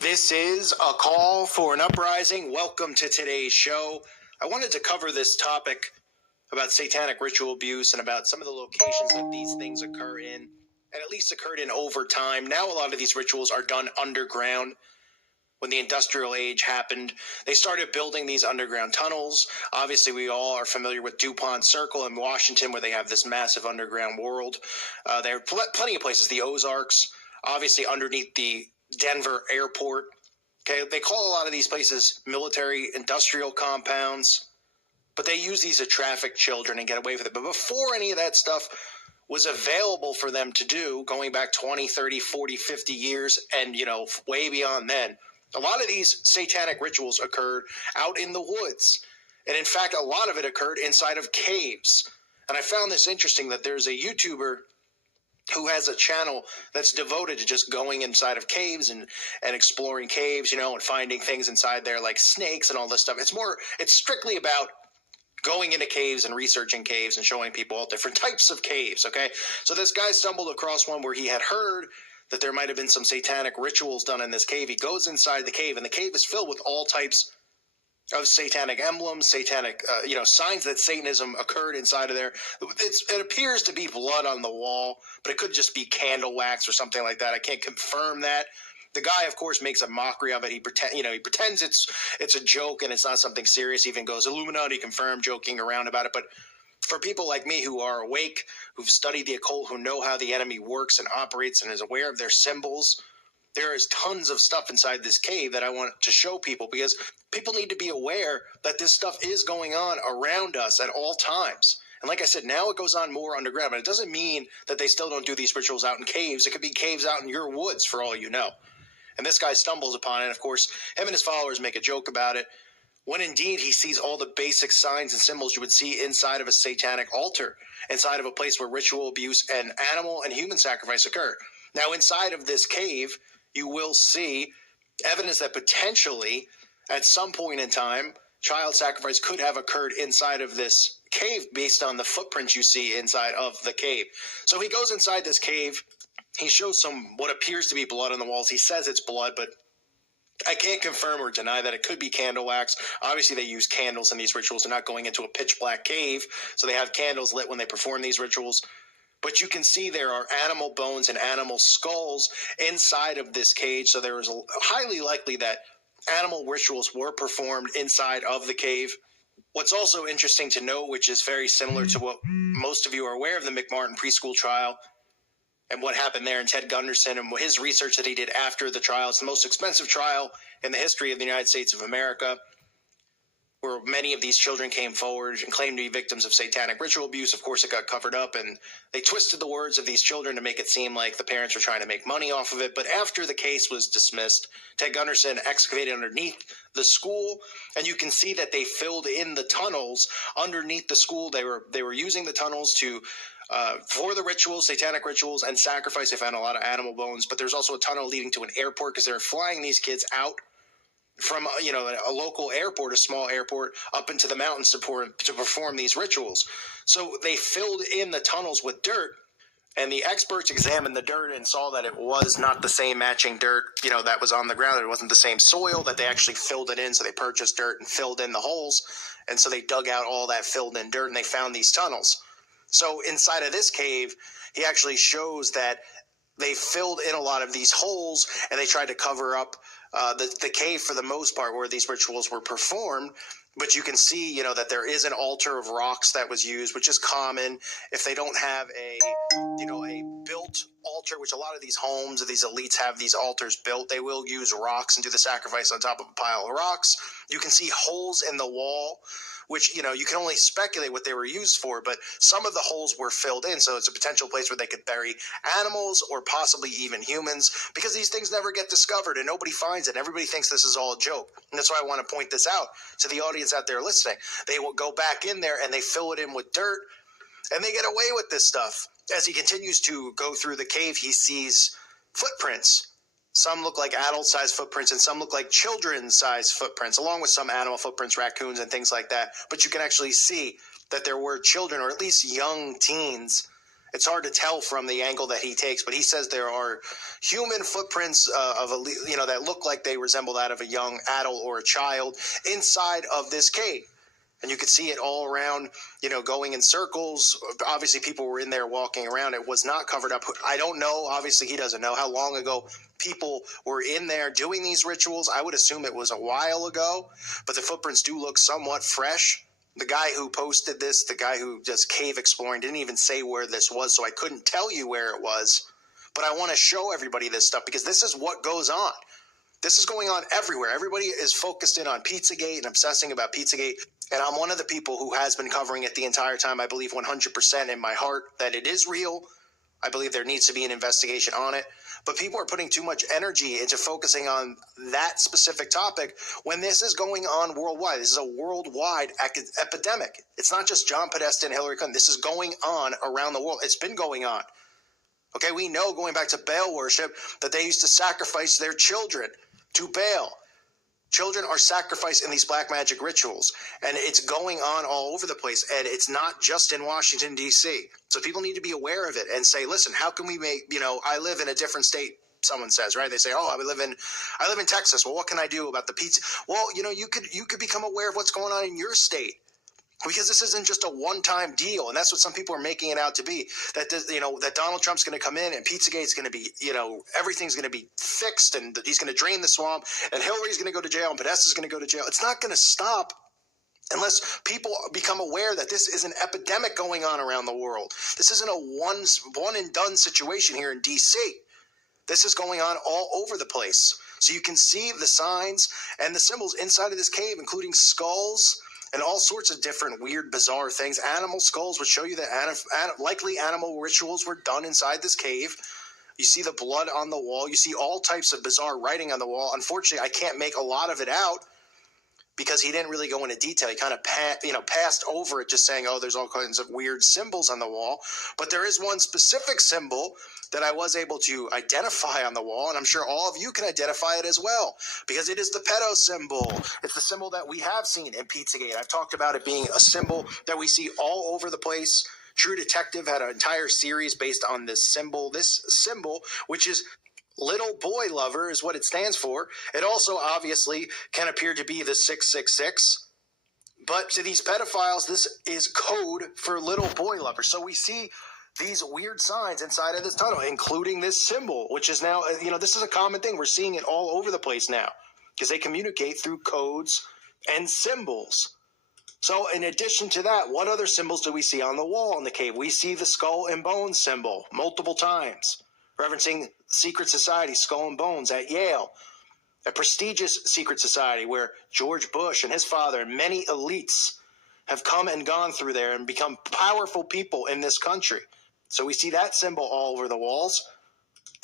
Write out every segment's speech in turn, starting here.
This is a call for an uprising. Welcome to today's show. I wanted to cover this topic about satanic ritual abuse and about some of the locations that these things occur in, and at least occurred in over time. Now a lot of these rituals are done underground. When the industrial age happened, they started building these underground tunnels. Obviously, we all are familiar with DuPont Circle in Washington, where they have this massive underground world. There are plenty of places, the Ozarks, obviously underneath the Denver airport. Okay, they call a lot of these places military industrial compounds, but they use these to traffic children and get away with it. But before any of that stuff was available for them to do, going back 20, 30, 40, 50 years, and, way beyond then, a lot of these satanic rituals occurred out in the woods. And in fact, a lot of it occurred inside of caves. And I found this interesting that there's a YouTuber who has a channel that's devoted to just going inside of caves and exploring caves, and finding things inside there like snakes and all this stuff. It's strictly about going into caves and researching caves and showing people all different types of caves, okay? So this guy stumbled across one where he had heard that there might have been some satanic rituals done in this cave. He goes inside the cave, and the cave is filled with all types of satanic emblems, satanic, signs that Satanism occurred inside of there. It appears to be blood on the wall, but it could just be candle wax or something like that. I can't confirm that. The guy, of course, makes a mockery of it. He pretends it's a joke and it's not something serious. He even goes Illuminati confirmed, joking around about it. But for people like me who are awake, who've studied the occult, who know how the enemy works and operates and is aware of their symbols, there is tons of stuff inside this cave that I want to show people, because people need to be aware that this stuff is going on around us at all times. And like I said, now it goes on more underground, but it doesn't mean that they still don't do these rituals out in caves. It could be caves out in your woods for all you know. And this guy stumbles upon it. Of course, him and his followers make a joke about it, when indeed he sees all the basic signs and symbols you would see inside of a satanic altar, inside of a place where ritual abuse and animal and human sacrifice occur. Now, inside of this cave, you will see evidence that potentially, at some point in time, child sacrifice could have occurred inside of this cave based on the footprints you see inside of the cave. So he goes inside this cave. He shows some what appears to be blood on the walls. He says it's blood, but I can't confirm or deny that. It could be candle wax. Obviously, they use candles in these rituals. They're not going into a pitch black cave, so they have candles lit when they perform these rituals. But you can see there are animal bones and animal skulls inside of this cage, so there is highly likely that animal rituals were performed inside of the cave. What's also interesting to note, which is very similar to what most of you are aware of the McMartin preschool trial, and what happened there in Ted Gunderson and his research that he did after the trial. It's the most expensive trial in the history of the United States of America, where many of these children came forward and claimed to be victims of satanic ritual abuse. Of course, it got covered up, and they twisted the words of these children to make it seem like the parents were trying to make money off of it. But after the case was dismissed, Ted Gunderson excavated underneath the school, and you can see that they filled in the tunnels underneath the school. They were using the tunnels to for the rituals, satanic rituals, and sacrifice. They found a lot of animal bones, but there's also a tunnel leading to an airport, because they were flying these kids out from a local airport, a small airport, up into the mountains to perform these rituals. So they filled in the tunnels with dirt, and the experts examined the dirt and saw that it was not the same matching dirt, that was on the ground. It wasn't the same soil, that they actually filled it in. So they purchased dirt and filled in the holes, and so they dug out all that filled in dirt, and they found these tunnels. So inside of this cave, he actually shows that they filled in a lot of these holes, and they tried to cover up the cave for the most part where these rituals were performed. But you can see, that there is an altar of rocks that was used, which is common. If they don't have a built altar, which a lot of these homes of these elites have these altars built, they will use rocks and do the sacrifice on top of a pile of rocks. You can see holes in the wall, which, you can only speculate what they were used for, but some of the holes were filled in, so it's a potential place where they could bury animals or possibly even humans, because these things never get discovered and nobody finds it. Everybody thinks this is all a joke, and that's why I want to point this out to the audience out there listening. They will go back in there and they fill it in with dirt, and they get away with this stuff. As he continues to go through the cave, he sees footprints. Some look like adult-sized footprints, and some look like children-sized footprints, along with some animal footprints, raccoons, and things like that. But you can actually see that there were children, or at least young teens, It's hard to tell from the angle that he takes, but he says there are human footprints that look like they resemble that of a young adult or a child inside of this cave. And you could see it all around, going in circles. Obviously, people were in there walking around. It was not covered up. I don't know. Obviously, he doesn't know how long ago people were in there doing these rituals. I would assume it was a while ago, but the footprints do look somewhat fresh. The guy who posted this, the guy who does cave exploring, didn't even say where this was, so I couldn't tell you where it was. But I want to show everybody this stuff because this is what goes on. This is going on everywhere. Everybody is focused in on Pizzagate and obsessing about Pizzagate. And I'm one of the people who has been covering it the entire time. I believe 100% in my heart that it is real. I believe there needs to be an investigation on it. But people are putting too much energy into focusing on that specific topic when this is going on worldwide. This is a worldwide epidemic. It's not just John Podesta and Hillary Clinton. This is going on around the world. It's been going on. Okay, we know going back to Baal worship that they used to sacrifice their children to Baal. Children are sacrificed in these black magic rituals, and it's going on all over the place, and it's not just in Washington, D.C. So people need to be aware of it and say, listen, how can we make, I live in a different state, someone says, right? They say, oh, I live in Texas. Well, what can I do about the pizza? Well, you could become aware of what's going on in your state. Because this isn't just a one-time deal, and that's what some people are making it out to be. That that Donald Trump's going to come in, and Pizzagate's going to be, everything's going to be fixed, and he's going to drain the swamp, and Hillary's going to go to jail, and Podesta's going to go to jail. It's not going to stop unless people become aware that this is an epidemic going on around the world. This isn't a one and done situation here in D.C. This is going on all over the place. So you can see the signs and the symbols inside of this cave, including skulls and all sorts of different weird, bizarre things. Animal skulls would show you that likely animal rituals were done inside this cave. You see the blood on the wall. You see all types of bizarre writing on the wall. Unfortunately, I can't make a lot of it out because he didn't really go into detail. He kind of passed over it, just saying, oh, there's all kinds of weird symbols on the wall. But there is one specific symbol that I was able to identify on the wall, and I'm sure all of you can identify it as well, because it is the pedo symbol. It's the symbol that we have seen in Pizzagate. I've talked about it being a symbol that we see all over the place. True Detective had an entire series based on this symbol. This symbol, which is little boy lover, is what it stands for. It also obviously can appear to be the 666. But to these pedophiles, this is code for little boy lover. So we see these weird signs inside of this tunnel, including this symbol, which is now, this is a common thing. We're seeing it all over the place now because they communicate through codes and symbols. So in addition to that, what other symbols do we see on the wall in the cave? We see the skull and bones symbol multiple times, referencing secret society, Skull and Bones at Yale, a prestigious secret society where George Bush and his father and many elites have come and gone through there and become powerful people in this country. So we see that symbol all over the walls.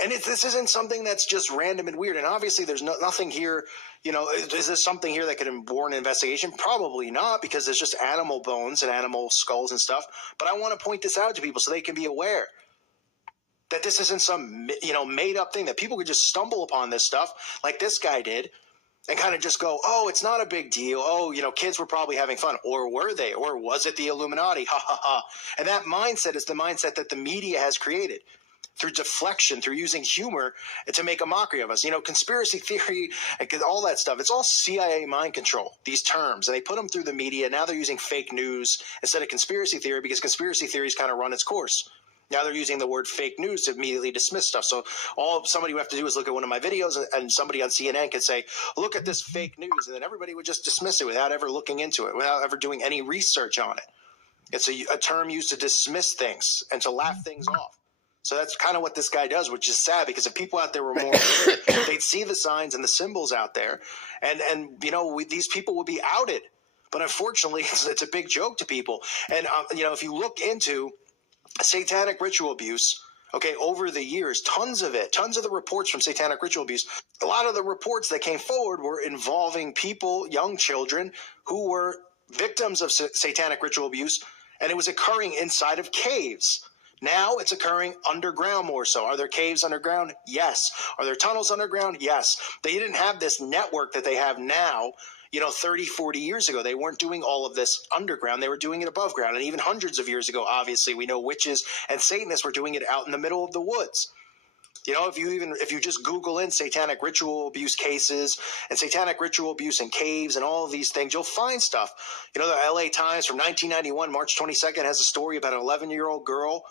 And this isn't something that's just random and weird. And obviously there's nothing here, is this something here that could warrant an investigation? Probably not, because there's just animal bones and animal skulls and stuff. But I want to point this out to people so they can be aware that this isn't some, made up thing, that people could just stumble upon this stuff like this guy did and kind of just go, oh, it's not a big deal. Oh, kids were probably having fun. Or were they? Or was it the Illuminati? Ha, ha, ha. And that mindset is the mindset that the media has created through deflection, through using humor to make a mockery of us. Conspiracy theory, all that stuff. It's all CIA mind control, these terms. And they put them through the media. Now they're using fake news instead of conspiracy theory because conspiracy theories kind of run its course. Now they're using the word fake news to immediately dismiss stuff. So somebody would have to do is look at one of my videos and somebody on CNN could say, look at this fake news. And then everybody would just dismiss it without ever looking into it, without ever doing any research on it. It's a term used to dismiss things and to laugh things off. So that's kind of what this guy does, which is sad because if people out there were more aware, they'd see the signs and the symbols out there. And these people would be outed. But unfortunately, it's a big joke to people. And, if you look into satanic ritual abuse, over the years, tons of the reports from satanic ritual abuse, a lot of the reports that came forward were involving people, young children, who were victims of satanic ritual abuse, and it was occurring inside of caves. Now it's occurring underground more so. Are there caves underground? Yes. Are there tunnels underground? Yes. They didn't have this network that they have now 30, 40 years ago. They weren't doing all of this underground. They were doing it above ground. And even hundreds of years ago, obviously, we know witches and Satanists were doing it out in the middle of the woods. If you just Google in satanic ritual abuse cases and satanic ritual abuse in caves and all of these things, you'll find stuff. The LA Times from 1991, March 22nd, has a story about an 11-year-old girl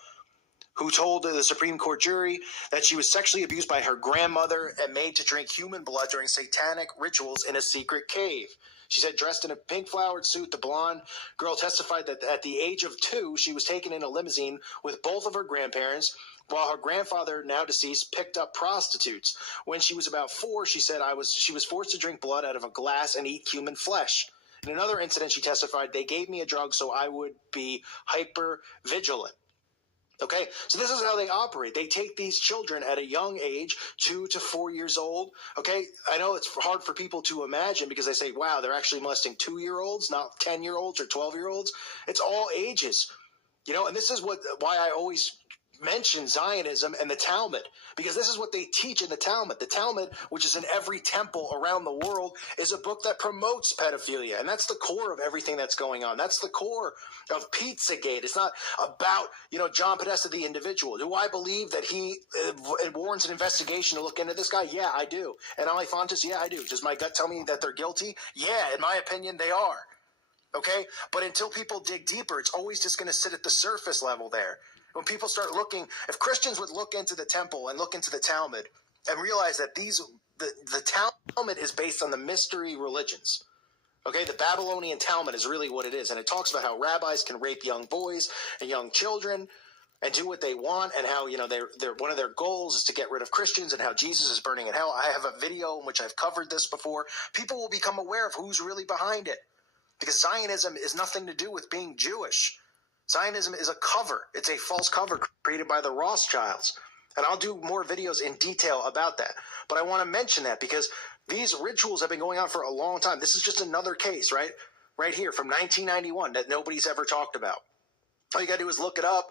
who told the Supreme Court jury that she was sexually abused by her grandmother and made to drink human blood during satanic rituals in a secret cave. She said, dressed in a pink flowered suit, the blonde girl testified that at the age of 2, she was taken in a limousine with both of her grandparents, while her grandfather, now deceased, picked up prostitutes. When she was about 4, she said she was forced to drink blood out of a glass and eat human flesh. In another incident, she testified, they gave me a drug so I would be hyper vigilant. Okay, so this is how they operate. They take these children at a young age, 2 to 4 years old. Okay, I know it's hard for people to imagine because they say, wow, they're actually molesting 2-year-olds, not 10-year-olds or 12-year-olds. It's all ages, and this is why I always mention Zionism and the Talmud, because this is what they teach in the Talmud. The Talmud, which is in every temple around the world, is a book that promotes pedophilia, and that's the core of everything that's going on. That's the core of Pizzagate. It's not about, John Podesta, the individual. Do I believe that he warrants an investigation to look into this guy? Yeah, I do. And Ali Fontes, yeah, I do. Does my gut tell me that they're guilty? Yeah, in my opinion, they are. Okay? But until people dig deeper, it's always just going to sit at the surface level there. When people start looking, if Christians would look into the temple and look into the Talmud and realize that the Talmud is based on the mystery religions. Okay, the Babylonian Talmud is really what it is. And it talks about how rabbis can rape young boys and young children and do what they want, and how, they're one of their goals is to get rid of Christians, and how Jesus is burning in hell. I have a video in which I've covered this before. People will become aware of who's really behind it, because Zionism is nothing to do with being Jewish. Zionism is a cover. It's a false cover created by the Rothschilds. And I'll do more videos in detail about that. But I want to mention that because these rituals have been going on for a long time. This is just another case, right? Right here from 1991 that nobody's ever talked about. All you got to do is look it up.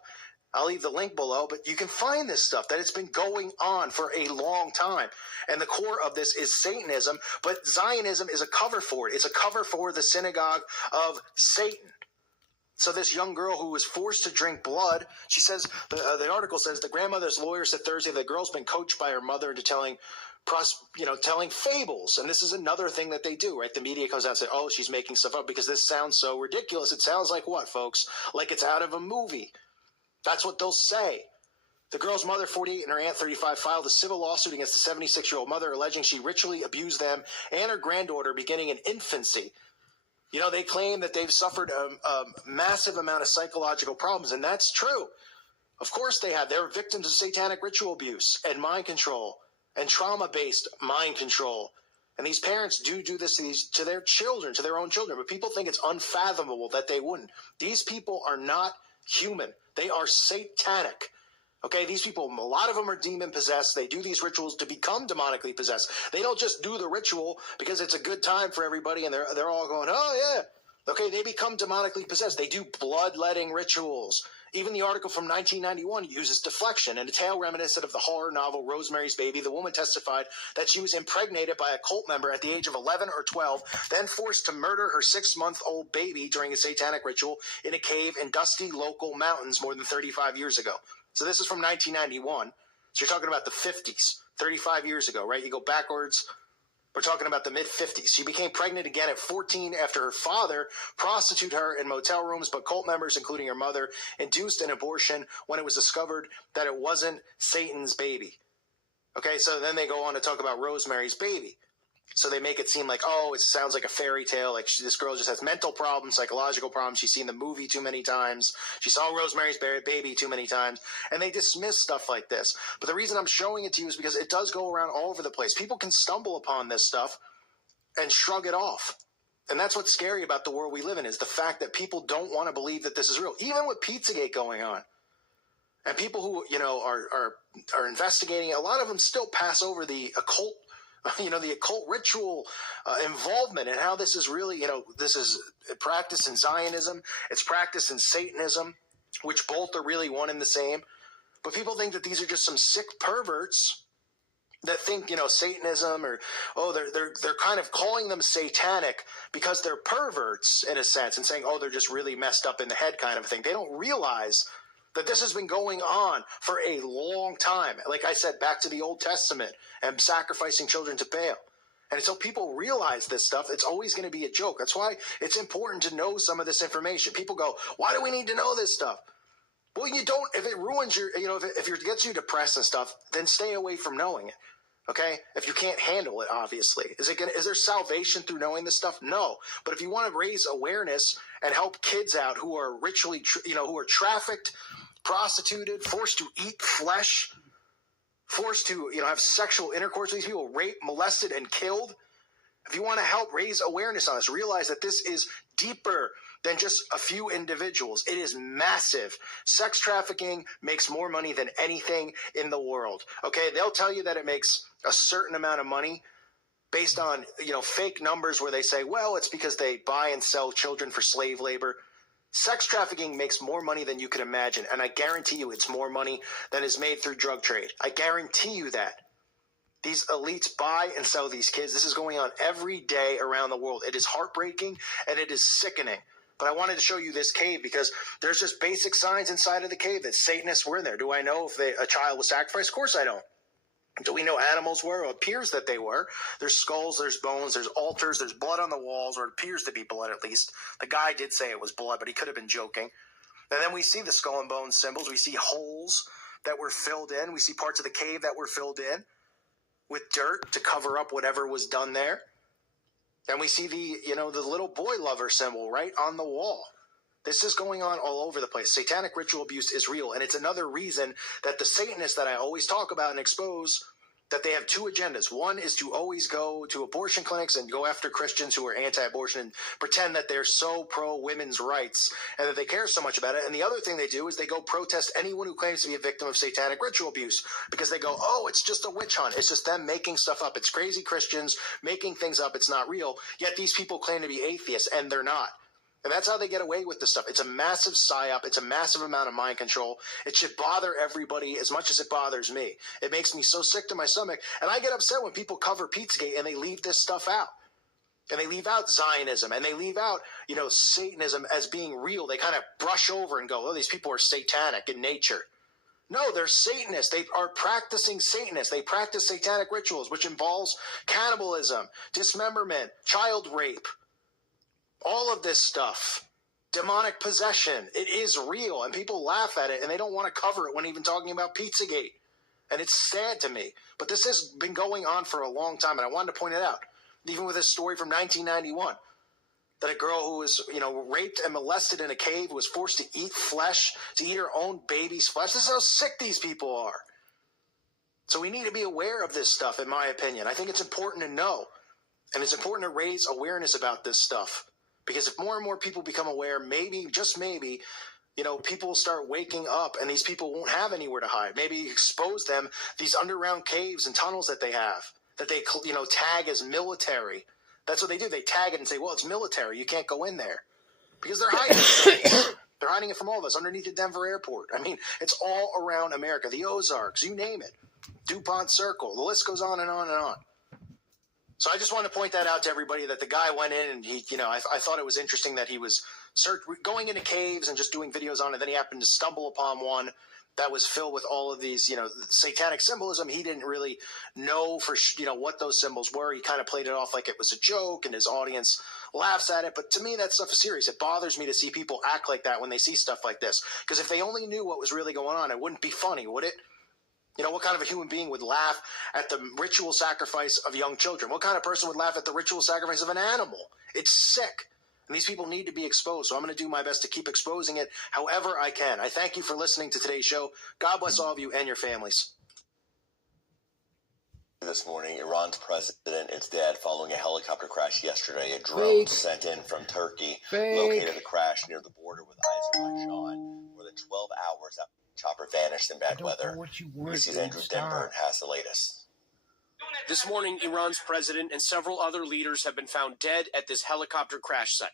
I'll leave the link below, but you can find this stuff, that it's been going on for a long time. And the core of this is Satanism, but Zionism is a cover for it. It's a cover for the synagogue of Satan. So this young girl who was forced to drink blood, she says, the article says, the grandmother's lawyer said Thursday the girl's been coached by her mother into telling fables. And this is another thing that they do, right? The media comes out and says, oh, she's making stuff up because this sounds so ridiculous. It sounds like what, folks? Like it's out of a movie. That's what they'll say. The girl's mother, 48, and her aunt, 35, filed a civil lawsuit against the 76-year-old mother, alleging she ritually abused them and her granddaughter beginning in infancy. They claim that they've suffered a massive amount of psychological problems, and that's true. Of course they have. They're victims of satanic ritual abuse and mind control and trauma-based mind control. And these parents do this to their children, to their own children. But people think it's unfathomable that they wouldn't. These people are not human. They are satanic. Okay, these people, a lot of them are demon-possessed. They do these rituals to become demonically possessed. They don't just do the ritual because it's a good time for everybody and they're all going, oh, yeah. Okay, they become demonically possessed. They do bloodletting rituals. Even the article from 1991 uses deflection. In a tale reminiscent of the horror novel Rosemary's Baby, the woman testified that she was impregnated by a cult member at the age of 11 or 12, then forced to murder her 6-month-old baby during a satanic ritual in a cave in dusty local mountains more than 35 years ago. So this is from 1991. So you're talking about the 50s, 35 years ago, right? You go backwards. We're talking about the mid-50s. She became pregnant again at 14 after her father prostituted her in motel rooms, but cult members, including her mother, induced an abortion when it was discovered that it wasn't Satan's baby. Okay, so then they go on to talk about Rosemary's Baby. So they make it seem like, oh, it sounds like a fairy tale. Like this girl just has mental problems, psychological problems. She's seen the movie too many times. She saw Rosemary's Baby too many times. And they dismiss stuff like this. But the reason I'm showing it to you is because it does go around all over the place. People can stumble upon this stuff and shrug it off. And that's what's scary about the world we live in, is the fact that people don't want to believe that this is real, even with Pizzagate going on. And people who, are investigating, a lot of them still pass over the occult, the occult ritual involvement, and how this is really, this is practiced in Zionism. It's practiced in Satanism, which both are really one and the same. But people think that these are just some sick perverts that think, Satanism or, they're kind of calling them satanic because they're perverts in a sense and saying, they're just really messed up in the head kind of thing. They don't realize that this has been going on for a long time. Like I said, back to the Old Testament and sacrificing children to Baal. And until people realize this stuff, it's always going to be a joke. That's why it's important to know some of this information. People go, why do we need to know this stuff? Well, you don't, if it ruins your, if it gets you depressed and stuff, then stay away from knowing it. Okay? If you can't handle it, obviously. Is there salvation through knowing this stuff? No. But if you want to raise awareness and help kids out who are ritually, who are trafficked, prostituted, forced to eat flesh, forced to, have sexual intercourse with these people, raped, molested, and killed. If you want to help raise awareness on this, realize that this is deeper than just a few individuals. It is massive. Sex trafficking makes more money than anything in the world. Okay, they'll tell you that it makes a certain amount of money based on, fake numbers where they say, well, it's because they buy and sell children for slave labor. Sex trafficking makes more money than you can imagine, and I guarantee you it's more money than is made through drug trade. I guarantee you that. These elites buy and sell these kids. This is going on every day around the world. It is heartbreaking and it is sickening. But I wanted to show you this cave because there's just basic signs inside of the cave that Satanists were in there. Do I know if a child was sacrificed? Of course I don't. Do we know animals were? It appears that they were. There's skulls, there's bones, there's altars, there's blood on the walls, or it appears to be blood at least. The guy did say it was blood, but he could have been joking. And then we see the skull and bone symbols. We see holes that were filled in. We see parts of the cave that were filled in with dirt to cover up whatever was done there. And we see the little boy lover symbol right on the wall. This is going on all over the place. Satanic ritual abuse is real. And it's another reason that the Satanists that I always talk about and expose, that they have two agendas. One is to always go to abortion clinics and go after Christians who are anti-abortion and pretend that they're so pro-women's rights and that they care so much about it. And the other thing they do is they go protest anyone who claims to be a victim of satanic ritual abuse because they go, it's just a witch hunt. It's just them making stuff up. It's crazy Christians making things up. It's not real. Yet these people claim to be atheists, and they're not. And that's how they get away with this stuff. It's a massive psyop. It's a massive amount of mind control. It should bother everybody as much as it bothers me. It makes me so sick to my stomach. And I get upset when people cover Pizzagate and they leave this stuff out. And they leave out Zionism and they leave out, Satanism as being real. They kind of brush over and go, these people are satanic in nature. No, they're Satanists. They are practicing Satanists. They practice satanic rituals, which involves cannibalism, dismemberment, child rape. All of this stuff, demonic possession, it is real, and people laugh at it, and they don't want to cover it when even talking about Pizzagate. And it's sad to me. But this has been going on for a long time, and I wanted to point it out. Even with this story from 1991, that a girl who was, raped and molested in a cave was forced to eat flesh, to eat her own baby's flesh. This is how sick these people are. So we need to be aware of this stuff, in my opinion. I think it's important to know, and it's important to raise awareness about this stuff. Because if more and more people become aware, maybe, just maybe, people will start waking up and these people won't have anywhere to hide. Maybe expose them, these underground caves and tunnels that they have, that they, tag as military. That's what they do. They tag it and say, well, it's military. You can't go in there. Because they're hiding it. They're hiding it from all of us underneath the Denver airport. I mean, it's all around America. The Ozarks, you name it. DuPont Circle. The list goes on and on and on. So I just want to point that out to everybody, that the guy went in and he, I thought it was interesting that he was going into caves and just doing videos on it. Then he happened to stumble upon one that was filled with all of these, satanic symbolism. He didn't really know for, what those symbols were. He kind of played it off like it was a joke and his audience laughs at it. But to me, that stuff is serious. It bothers me to see people act like that when they see stuff like this. Because if they only knew what was really going on, it wouldn't be funny, would it? What kind of a human being would laugh at the ritual sacrifice of young children? What kind of person would laugh at the ritual sacrifice of an animal? It's sick. And these people need to be exposed. So I'm going to do my best to keep exposing it however I can. I thank you for listening to today's show. God bless all of you and your families. This morning, Iran's president is dead following a helicopter crash yesterday. A drone sent in from Turkey located the crash near the border with Azerbaijan more than 12 hours after the chopper vanished in bad weather. BBC's Andrew Denburn has the latest. This morning, Iran's president and several other leaders have been found dead at this helicopter crash site.